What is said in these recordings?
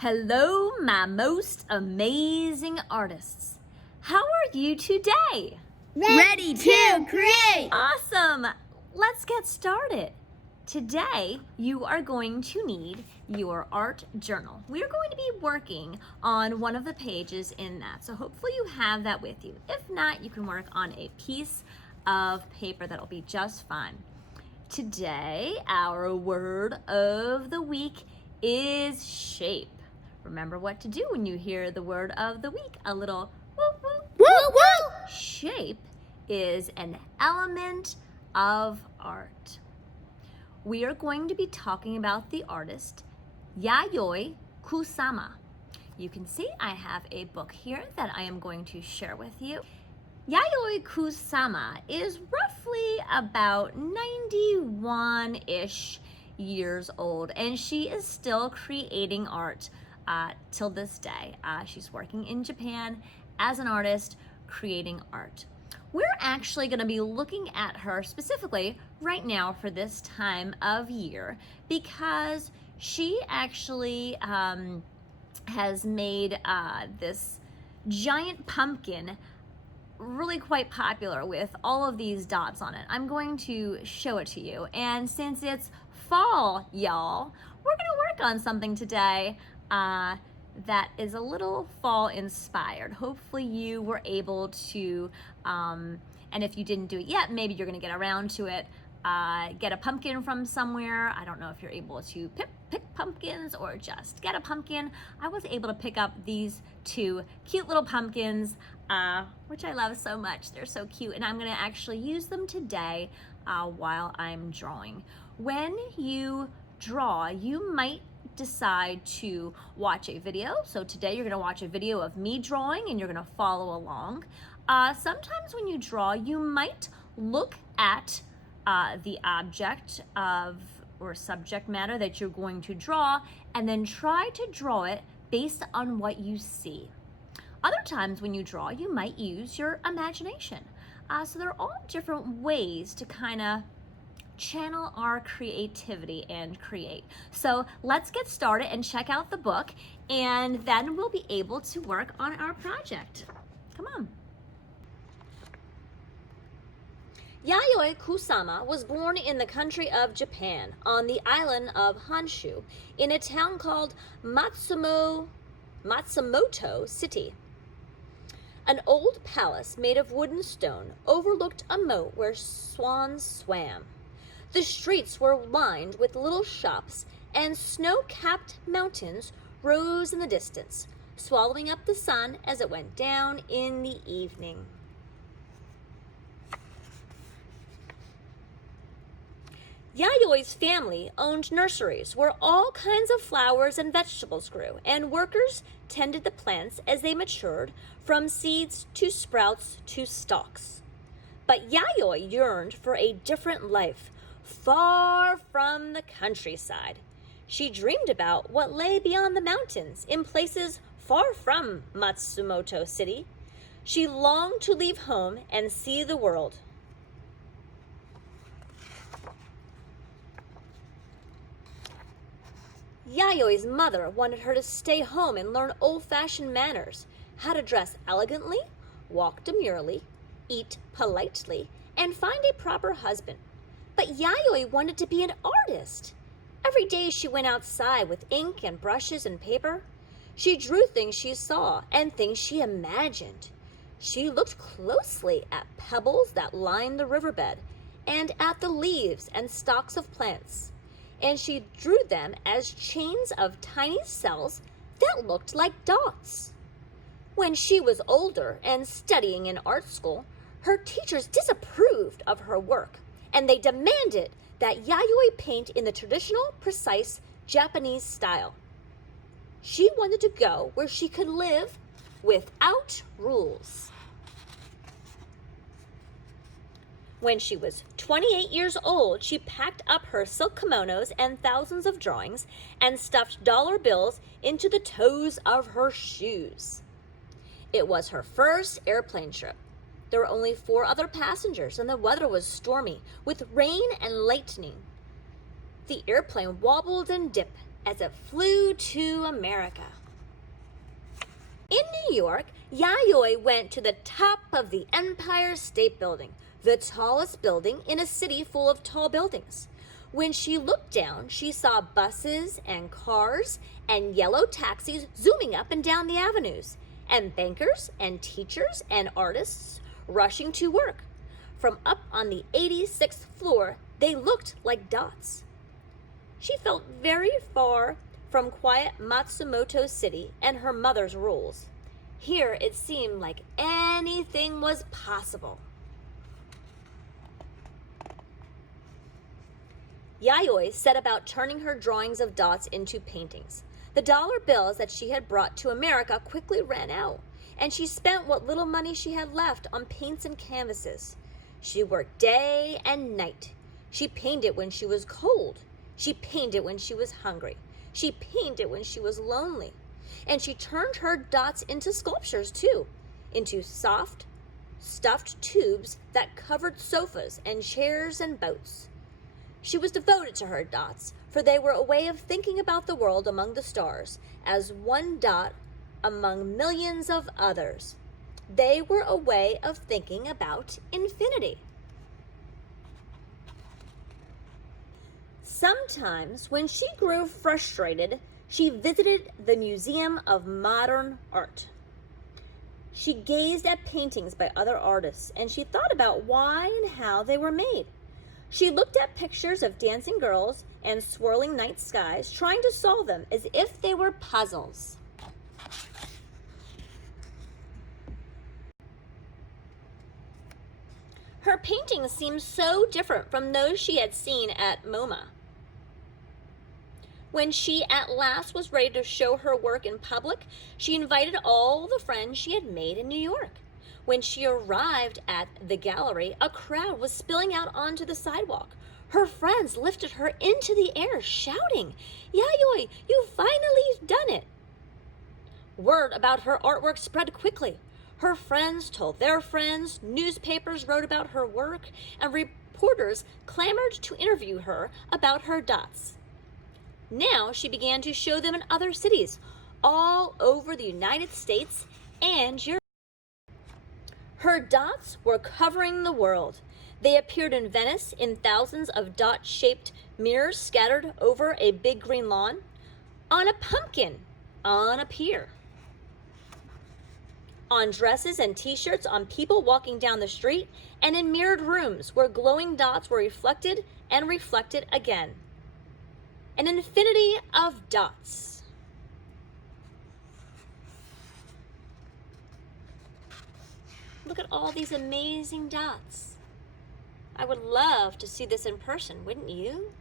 Hello, my most amazing artists. How are you today? Ready to create! Awesome! Let's get started. Today, you are going to need your art journal. We are going to be working on one of the pages in that, so hopefully you have that with you. If not, you can work on a piece of paper that'll be just fine. Today, our word of the week is shape. Remember what to do when you hear the word of the week. A little woo woo. Woo woo! Shape is an element of art. We are going to be talking about the artist Yayoi Kusama. You can see I have a book here that I am going to share with you. Yayoi Kusama is roughly about 91-ish years old, and she is still creating art till this day. She's working in Japan as an artist, creating art. We're actually going to be looking at her specifically right now for this time of year because she actually has made this giant pumpkin really quite popular with all of these dots on it. I'm going to show it to you, and since it's fall, y'all, we're gonna work on something today that is a little fall inspired. Hopefully you were able to, and if you didn't do it yet, maybe you're gonna get around to it. Get a pumpkin from somewhere. I don't know if you're able to pick pumpkins or just get a pumpkin. I was able to pick up these two cute little pumpkins, which I love so much. They're so cute, and I'm gonna actually use them today while I'm drawing. When you draw, you might decide to watch a video. So today you're gonna watch a video of me drawing and you're gonna follow along. Sometimes when you draw, you might look at the object or subject matter that you're going to draw and then try to draw it based on what you see. Other times when you draw, you might use your imagination. So there are all different ways to kind of channel our creativity and create. So let's get started and check out the book, and then we'll be able to work on our project. Come on. Yayoi Kusama was born in the country of Japan on the island of Honshu in a town called Matsumoto City. An old palace made of wood and stone overlooked a moat where swans swam. The streets were lined with little shops, and snow-capped mountains rose in the distance, swallowing up the sun as it went down in the evening. Yayoi's family owned nurseries where all kinds of flowers and vegetables grew, and workers tended the plants as they matured, from seeds to sprouts to stalks. But Yayoi yearned for a different life, far from the countryside. She dreamed about what lay beyond the mountains in places far from Matsumoto City. She longed to leave home and see the world. Yayoi's mother wanted her to stay home and learn old-fashioned manners, how to dress elegantly, walk demurely, eat politely, and find a proper husband. But Yayoi wanted to be an artist. Every day she went outside with ink and brushes and paper. She drew things she saw and things she imagined. She looked closely at pebbles that lined the riverbed and at the leaves and stalks of plants. And she drew them as chains of tiny cells that looked like dots. When she was older and studying in art school, her teachers disapproved of her work, and they demanded that Yayoi paint in the traditional, precise Japanese style. She wanted to go where she could live without rules. When she was 28 years old, she packed up her silk kimonos and thousands of drawings and stuffed dollar bills into the toes of her shoes. It was her first airplane trip. There were only 4 other passengers, and the weather was stormy, with rain and lightning. The airplane wobbled and dipped as it flew to America. In New York, Yayoi went to the top of the Empire State Building, the tallest building in a city full of tall buildings. When she looked down, she saw buses and cars and yellow taxis zooming up and down the avenues, and bankers and teachers and artists rushing to work. From up on the 86th floor, they looked like dots. She felt very far from quiet Matsumoto City and her mother's rules. Here it seemed like anything was possible. Yayoi set about turning her drawings of dots into paintings. The dollar bills that she had brought to America quickly ran out, and she spent what little money she had left on paints and canvases. She worked day and night. She painted when she was cold. She painted when she was hungry. She painted when she was lonely. And she turned her dots into sculptures too, into soft, stuffed tubes that covered sofas and chairs and boats. She was devoted to her dots, for they were a way of thinking about the world among the stars as one dot among millions of others. They were a way of thinking about infinity. Sometimes, when she grew frustrated, she visited the Museum of Modern Art. She gazed at paintings by other artists, and she thought about why and how they were made. She looked at pictures of dancing girls and swirling night skies, trying to solve them as if they were puzzles. Her paintings seemed so different from those she had seen at MoMA. When she at last was ready to show her work in public, she invited all the friends she had made in New York. When she arrived at the gallery, a crowd was spilling out onto the sidewalk. Her friends lifted her into the air, shouting, "Yayoi, you've finally done it!" Word about her artwork spread quickly. Her friends told their friends, newspapers wrote about her work, and reporters clamored to interview her about her dots. Now she began to show them in other cities, all over the United States and Europe. Her dots were covering the world. They appeared in Venice in thousands of dot-shaped mirrors scattered over a big green lawn, on a pumpkin, on a pier, on dresses and t-shirts, on people walking down the street, and in mirrored rooms where glowing dots were reflected and reflected again. An infinity of dots. Look at all these amazing dots. I would love to see this in person, wouldn't you?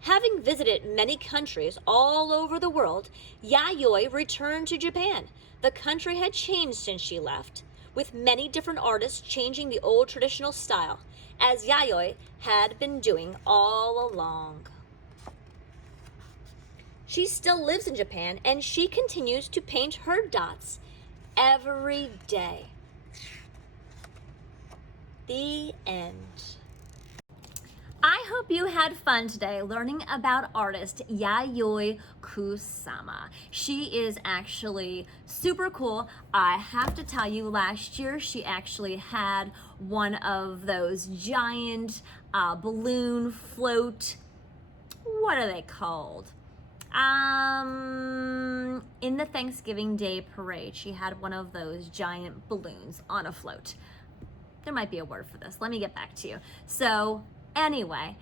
Having visited many countries all over the world, Yayoi returned to Japan. The country had changed since she left, with many different artists changing the old traditional style, as Yayoi had been doing all along. She still lives in Japan, and she continues to paint her dots every day. The end. I hope you had fun today learning about artist Yayoi Kusama. She is actually super cool. I have to tell you, last year she actually had one of those giant balloon float, what are they called? In the Thanksgiving Day parade, she had one of those giant balloons on a float. There might be a word for this. Let me get back to you. So anyway,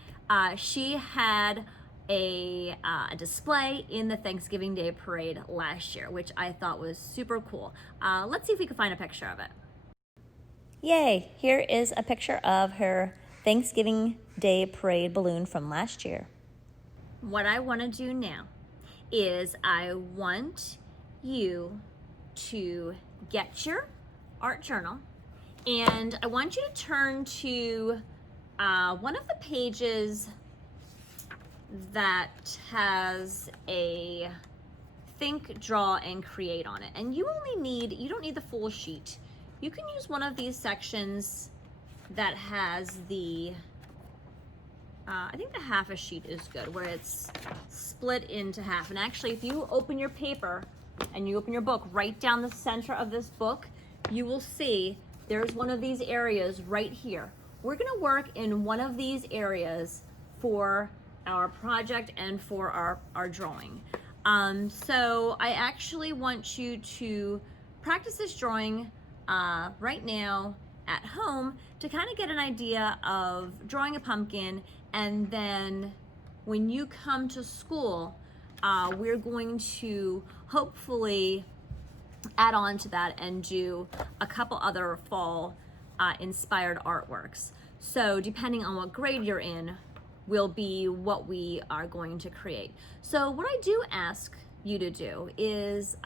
she had a display in the Thanksgiving Day parade last year, which I thought was super cool. Let's see if we can find a picture of it. Yay, here is a picture of her Thanksgiving Day parade balloon from last year. What I want to do now is I want you to get your art journal, and I want you to turn to one of the pages that has a think, draw, and create on it. And you don't need the full sheet. You can use one of these sections that has the I think the half a sheet is good, where it's split into half. And actually, if you open your paper and you open your book, right down the center of this book, you will see there's one of these areas right here. We're gonna work in one of these areas for our project and for our drawing. So I actually want you to practice this drawing right now at home to kind of get an idea of drawing a pumpkin, and then when you come to school, we're going to hopefully add on to that and do a couple other fall inspired artworks. So depending on what grade you're in will be what we are going to create. So what I do ask you to do is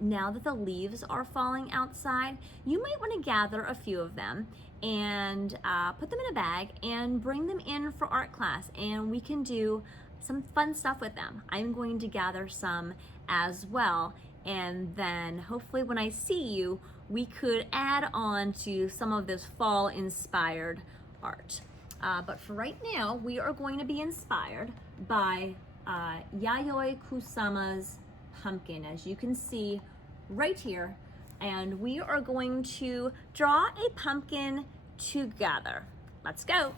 now that the leaves are falling outside, you might want to gather a few of them and put them in a bag and bring them in for art class, and we can do some fun stuff with them. I'm going to gather some as well, and then hopefully when I see you, we could add on to some of this fall inspired art. But for right now, we are going to be inspired by Yayoi Kusama's pumpkin, as you can see right here. And we are going to draw a pumpkin together. Let's go.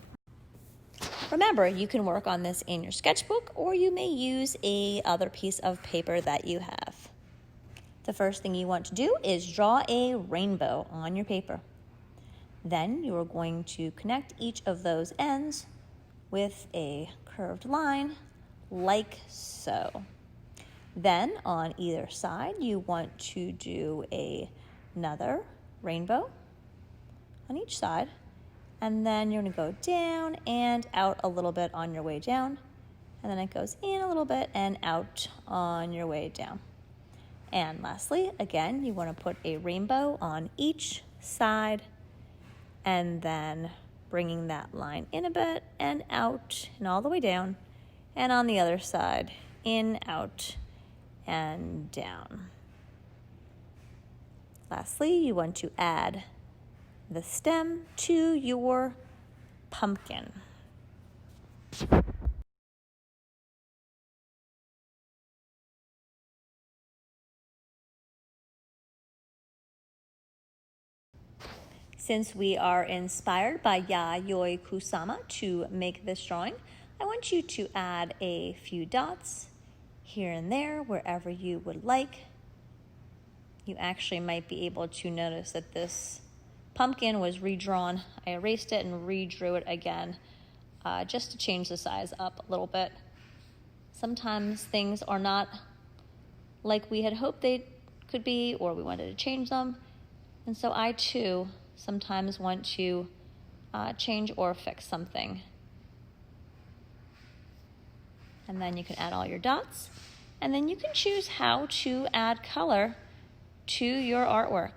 Remember, you can work on this in your sketchbook, or you may use a other piece of paper that you have. The first thing you want to do is draw a rainbow on your paper. Then you are going to connect each of those ends with a curved line, like so. Then on either side, you want to do another rainbow on each side. And then you're gonna go down and out a little bit on your way down. And then it goes in a little bit and out on your way down. And lastly, again, you wanna put a rainbow on each side, and then bringing that line in a bit and out and all the way down. And on the other side, in, out, and down. Lastly, you want to add the stem to your pumpkin. Since we are inspired by Yayoi Kusama to make this drawing, I want you to add a few dots here and there, wherever you would like. You actually might be able to notice that this pumpkin was redrawn. I erased it and redrew it again, just to change the size up a little bit. Sometimes things are not like we had hoped they could be, or we wanted to change them. And so I too sometimes want to change or fix something. And then you can add all your dots, and then you can choose how to add color to your artwork.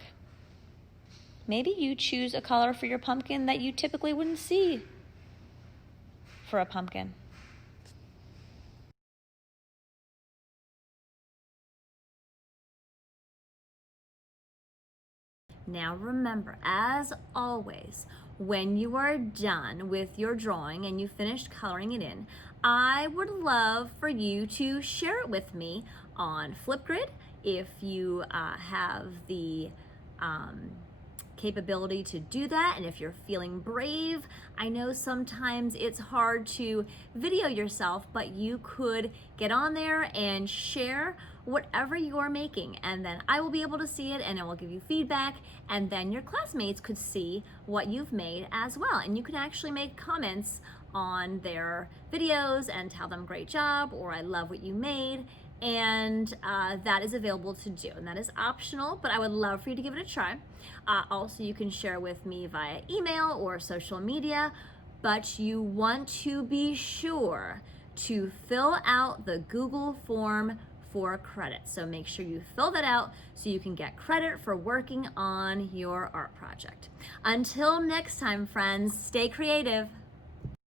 Maybe you choose a color for your pumpkin that you typically wouldn't see for a pumpkin. Now remember, as always, when you are done with your drawing and you finished coloring it in, I would love for you to share it with me on Flipgrid if you have the capability to do that, and if you're feeling brave. I know sometimes it's hard to video yourself, but you could get on there and share whatever you're making, and then I will be able to see it and I will give you feedback, and then your classmates could see what you've made as well, and you can actually make comments on their videos and tell them great job, or I love what you made. And that is available to do, and that is optional, but I would love for you to give it a try. Also, you can share with me via email or social media, but you want to be sure to fill out the Google form for credit. So make sure you fill that out so you can get credit for working on your art project. Until next time, friends, stay creative.